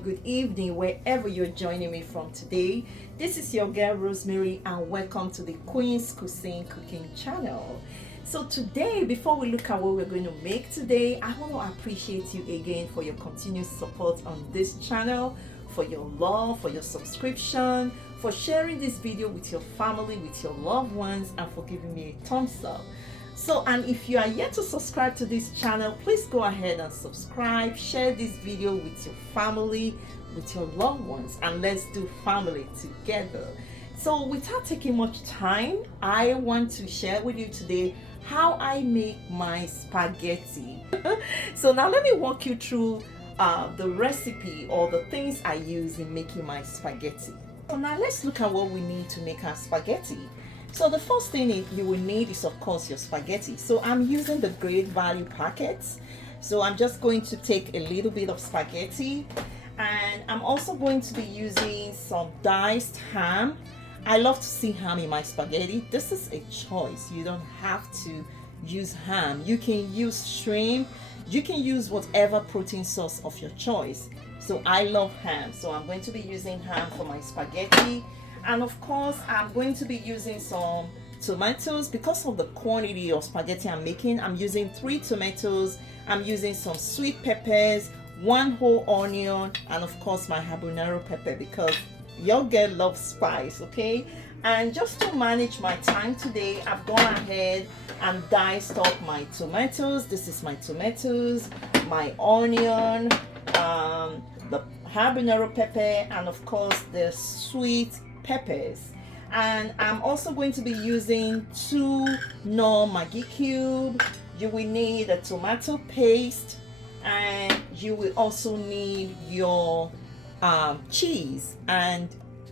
afternoon, good evening, wherever you're joining me from today. This is your girl Rosemary, and welcome to the Queen's Cuisine cooking channel. So today, before we look at what we're going to make today, I want to appreciate you again for your continued support on this channel, for your love, for your subscription, for sharing this video with your family, with your loved ones, and for giving me a thumbs up. So, and if you are yet to subscribe to this channel, please go ahead and subscribe, share this video with your family, with your loved ones, and let's do family together. So without taking much time, I want to share with you today how I make my spaghetti. So now let me walk you through the recipe or the things I use in making my spaghetti. So now let's look at what we need to make our spaghetti. So the first thing you will need is, of course, your spaghetti. So I'm using the Great Value packets. So I'm just going to take a little bit of spaghetti, and I'm also going to be using some diced ham. I love to see ham in my spaghetti. This is a choice. You don't have to use ham. You can use shrimp. You can use whatever protein source of your choice. So I love ham. So I'm going to be using ham for my spaghetti. And of course, I'm going to be using some tomatoes. Because of the quantity of spaghetti I'm making, I'm using 3 tomatoes. I'm using some sweet peppers, 1 whole onion, and of course my habanero pepper, because your girl loves spice, okay? And just to manage my time today, I've gone ahead and diced up my tomatoes. This is my tomatoes, my onion, the habanero pepper, and of course the sweet peppers. And I'm also going to be using 2 Knorr Maggi cube. You will need a tomato paste, and you will also need your cheese. And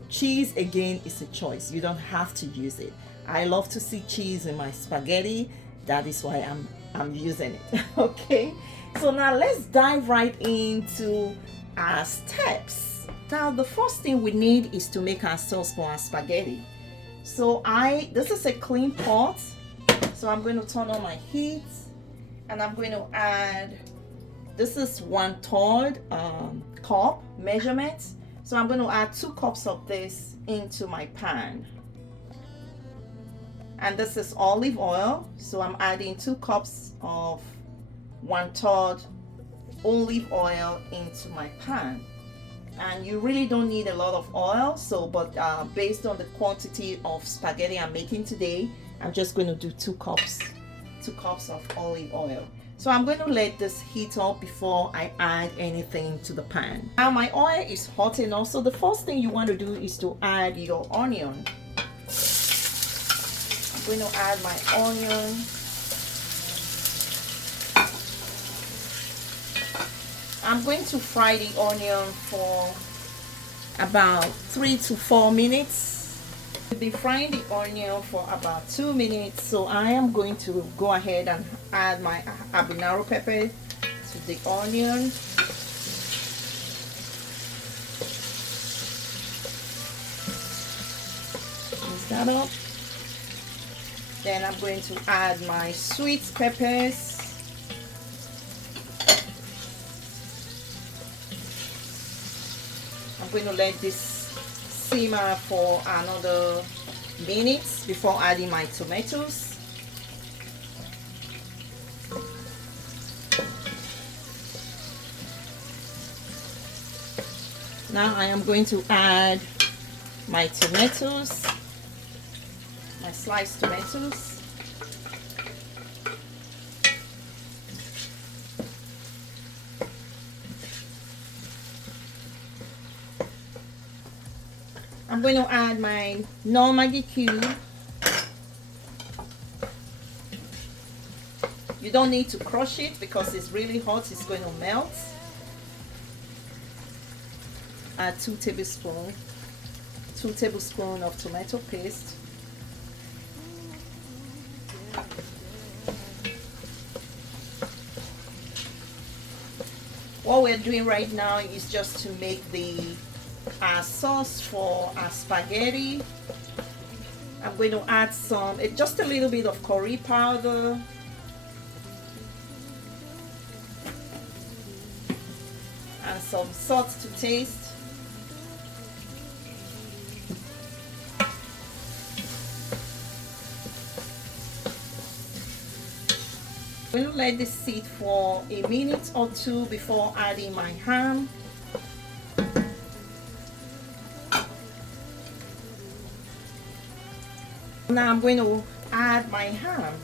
cheese, again, is a choice. You don't have to use it. I love to see cheese in my spaghetti. That is why I'm using it. Okay, so now let's dive right into our steps. Now the first thing we need is to make our sauce for our spaghetti. So this is a clean pot, so I'm going to turn on my heat, and I'm going to add, this is 1/3 cup measurement, so I'm going to add 2 cups of this into my pan. And this is olive oil, so I'm adding 2 cups of 1/3 olive oil into my pan. And you really don't need a lot of oil, so but based on the quantity of spaghetti I'm making today, I'm just going to do 2 cups of olive oil. So I'm going to let this heat up before I add anything to the pan. Now my oil is hot enough, so the first thing you want to do is to add your onion. I'm going to add my onion. I'm going to fry the onion for about 3 to 4 minutes. I'll be frying the onion for about 2 minutes, so I am going to go ahead and add my habanero pepper to the onion. Mix that up. Then I'm going to add my sweet peppers. I'm going to let this simmer for another minute before adding my tomatoes. Now I am going to add my tomatoes, my sliced tomatoes. I'm going to add my Knorr Maggi cube. You don't need to crush it because it's really hot, it's going to melt. Add 2 tablespoons of tomato paste. What we're doing right now is just to make our sauce for our spaghetti. I'm going to add just a little bit of curry powder, and some salt to taste. I'm going to let this sit for a minute or two before adding my ham. Now I'm going to add my ham.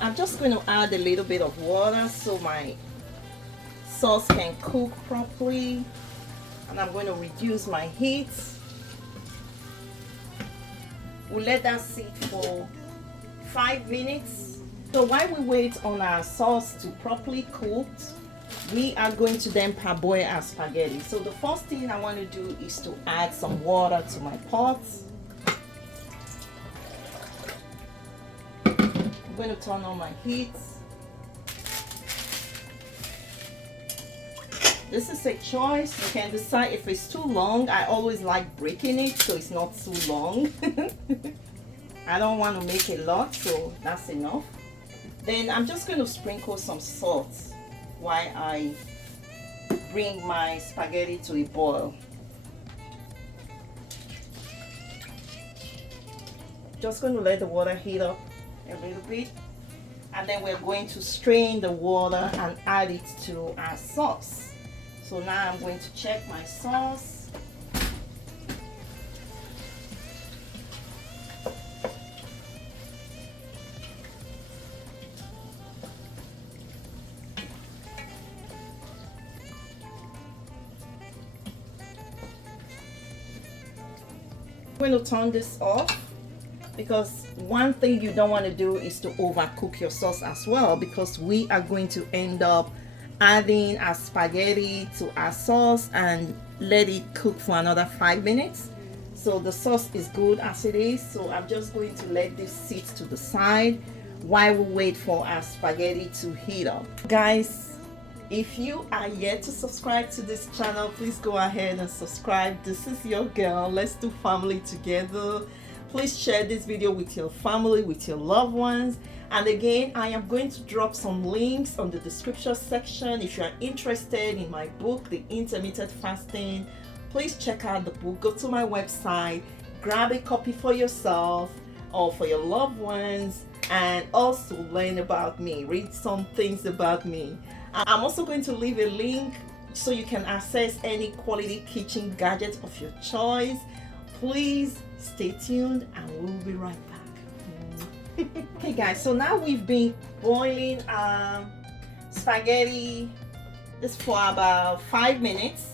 I'm just going to add a little bit of water so my sauce can cook properly, and I'm going to reduce my heat. We'll let that sit for 5 minutes. So while we wait on our sauce to properly cook, we are going to then parboil our spaghetti. So the first thing I want to do is to add some water to my pot. I'm going to turn on my heat. This is a choice. You can decide if it's too long. I always like breaking it so it's not too long. I don't want to make a lot, so that's enough. Then I'm just going to sprinkle some salt while I bring my spaghetti to a boil. Just going to let the water heat up a little bit, and then we're going to strain the water and add it to our sauce. So now I'm going to check my sauce. I'm going to turn this off, because one thing you don't want to do is to overcook your sauce as well, because we are going to end up adding our spaghetti to our sauce and let it cook for another 5 minutes. So the sauce is good as it is, so I'm just going to let this sit to the side while we wait for our spaghetti to heat up. Guys, if you are yet to subscribe to this channel, please go ahead and subscribe. This is your girl. Let's do family together. Please share this video with your family, with your loved ones. And again, I am going to drop some links on the description section. If you are interested in my book, The Intermittent Fasting, please check out the book. Go to my website, grab a copy for yourself or for your loved ones, and also learn about me, read some things about me. I'm also going to leave a link so you can access any quality kitchen gadget of your choice. Please stay tuned and we'll be right back. Okay guys, so now we've been boiling spaghetti this for about 5 minutes.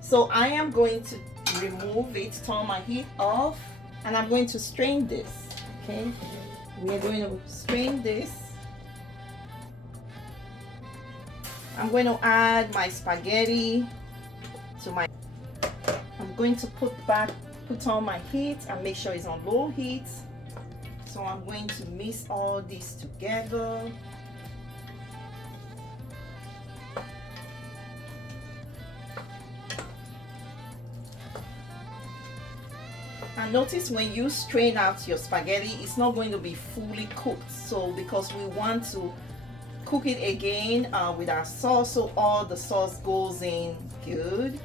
So I am going to remove it, turn my heat off, and I'm going to strain this. Okay, we are going to strain this. I'm going to add my spaghetti to my, I'm going to put on my heat and make sure it's on low heat. So I'm going to mix all this together. And notice when you strain out your spaghetti, it's not going to be fully cooked. So because we want to cook it again with our sauce, so all the sauce goes in good.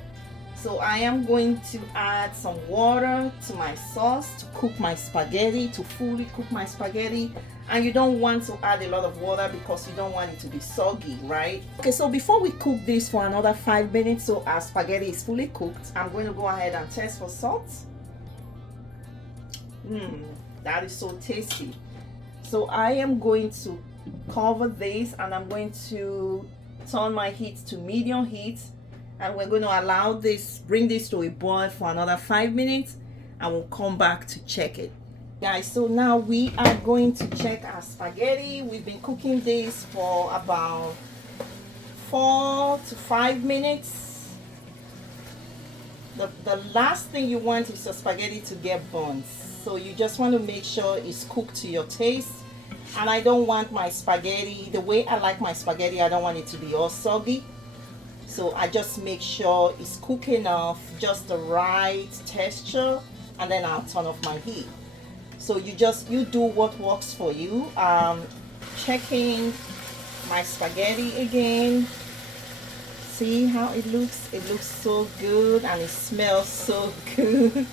So I am going to add some water to my sauce to cook my spaghetti, to fully cook my spaghetti. And you don't want to add a lot of water because you don't want it to be soggy, right? Okay, so before we cook this for another 5 minutes, so our spaghetti is fully cooked, I'm going to go ahead and test for salt. That is so tasty. So I am going to cover this and I'm going to turn my heat to medium heat, and we're going to allow this, bring this to a boil for another 5 minutes, and we'll come back to check it. Guys, so now we are going to check our spaghetti. We've been cooking this for about 4 to 5 minutes. The last thing you want is your spaghetti to get burnt. So you just want to make sure it's cooked to your taste. And I don't want my spaghetti, the way I like my spaghetti, I don't want it to be all soggy. So I just make sure it's cooked enough, just the right texture, and then I'll turn off my heat. So you do what works for you. Checking my spaghetti again. See how it looks? It looks so good and it smells so good.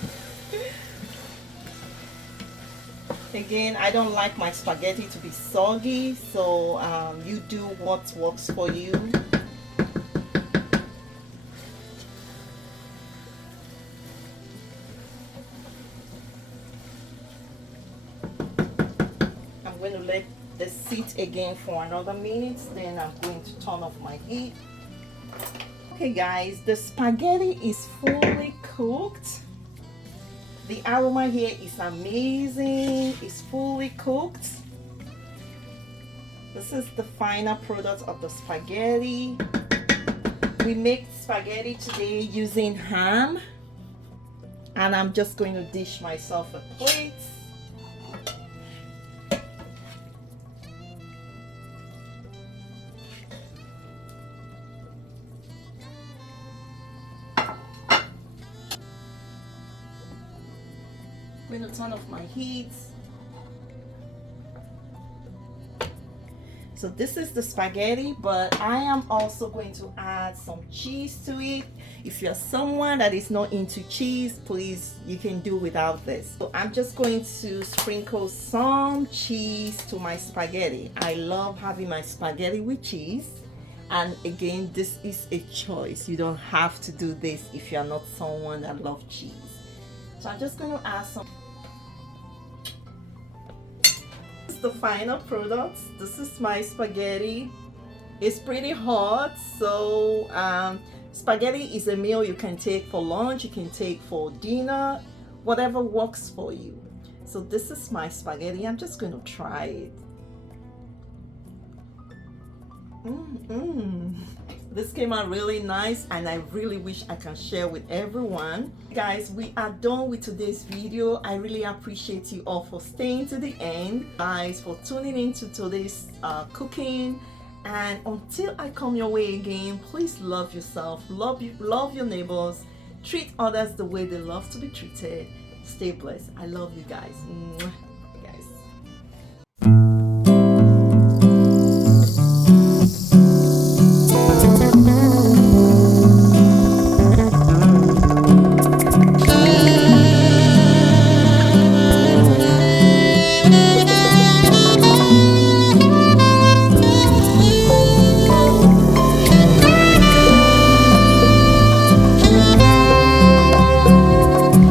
Again, I don't like my spaghetti to be soggy, so you do what works for you. I'm going to let this sit again for another minute, then I'm going to turn off my heat. Okay guys, the spaghetti is fully cooked. The aroma here is amazing. It's fully cooked. This is the final product of the spaghetti. We make spaghetti today using ham, and I'm just going to dish myself a plate. I'm going to turn off my heat. So this is the spaghetti, but I am also going to add some cheese to it. If you're someone that is not into cheese, please, you can do without this. So I'm just going to sprinkle some cheese to my spaghetti. I love having my spaghetti with cheese. And again, this is a choice. You don't have to do this if you're not someone that loves cheese. So I'm just going to add some. This is the final product. This is my spaghetti. It's pretty hot, so spaghetti is a meal you can take for lunch, you can take for dinner, whatever works for you. So this is my spaghetti. I'm just going to try it. This came out really nice, and I really wish I can share with everyone. Guys, we are done with today's video. I really appreciate you all for staying to the end, guys, for tuning in to today's cooking. And until I come your way again, please love yourself, love your neighbors, treat others the way they love to be treated. Stay blessed. I love you guys. Mwah.